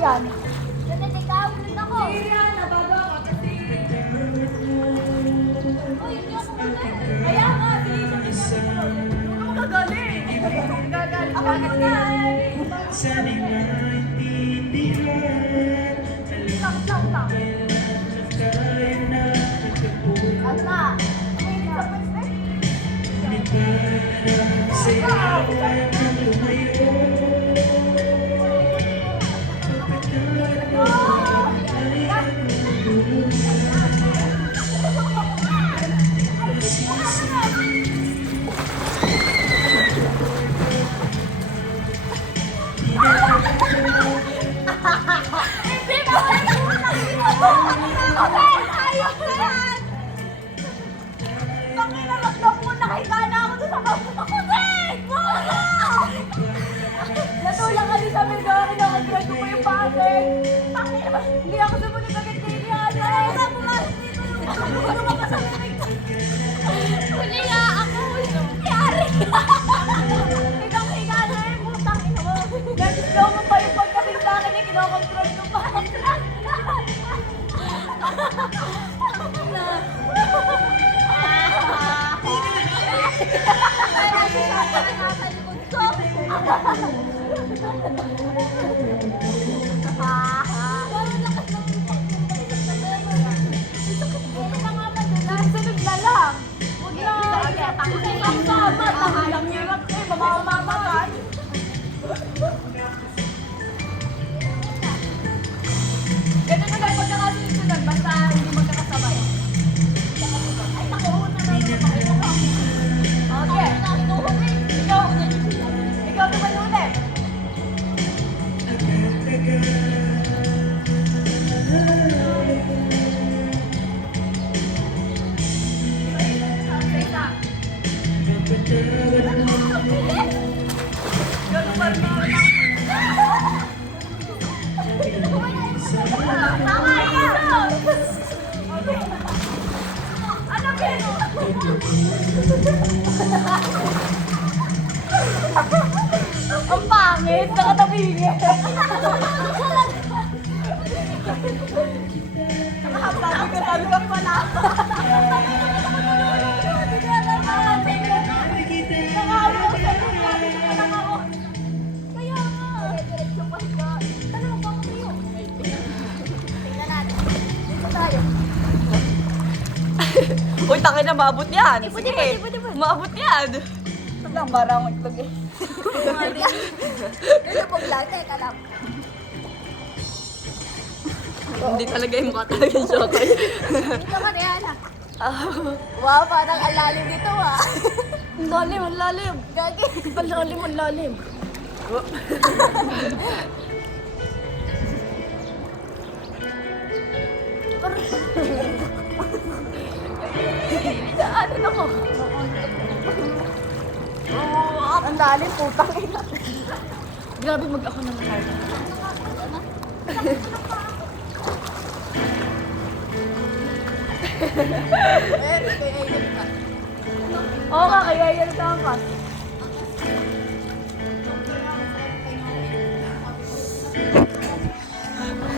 yan. Ganun, ikaw, ulit ako. Yan, nababa ka kasi. Uy, hindi ako magaling. Kaya nga, sige, sabi ko. Ano magagaling? Gagaling. Ako muna. Sana'y maintindihan. Lang. Tayo na nagkabuhay. Ano na? May isa pa isa. Ngunit parang sa'yo ay kang lumayo. Hindi ba? Ayos na yan! Pakinalagdag mo, nakahiga na ako doon sa mga kusin! Natulang ka din sa mga kinakagrad ko yung patin. Hindi ako sumunod agad din yan. Ay, ka pumasok dito yung ano ka pa sa bibig. Huli nga ako. Yari! Ikaw higa na yung putang ina mo. Nag-slow mo pa yung pagkabig sa akin yung kinakontrol ko pa. Sunod na lang. Huwag na. Ang sama. Ang hirap eh. Mamamamatay. Ganun na lang pagkakasunod-sunod. Basta hindi magkakasabay. Ay, nakuha na lang. Okay. Ikaw naman ulit. Tama yan! Okay. Ano pero? Ang pangit, nakatabingin. Sabi ko pala. Kaya nga. Diretso pa siya. Tanong pa ko kayo. Tingnan natin. Dito tayo. Uy, tangin na, maabot yan. Ipon. Maabot yan. Ito lang, barang itlog eh. Lulubog lang, teka lang. Hindi talaga yung mukha talaga yung Shokoy. Dito ka, Rihanna. Wow, parang ang lalim dito ah. Ang lalim. Gagi. Ang lalim. Ano ako? Ang lalim, putang ina. Grabe mag-ako ng kaya. Very kaya yun ka. Oo nga, kaya yan sa angkas.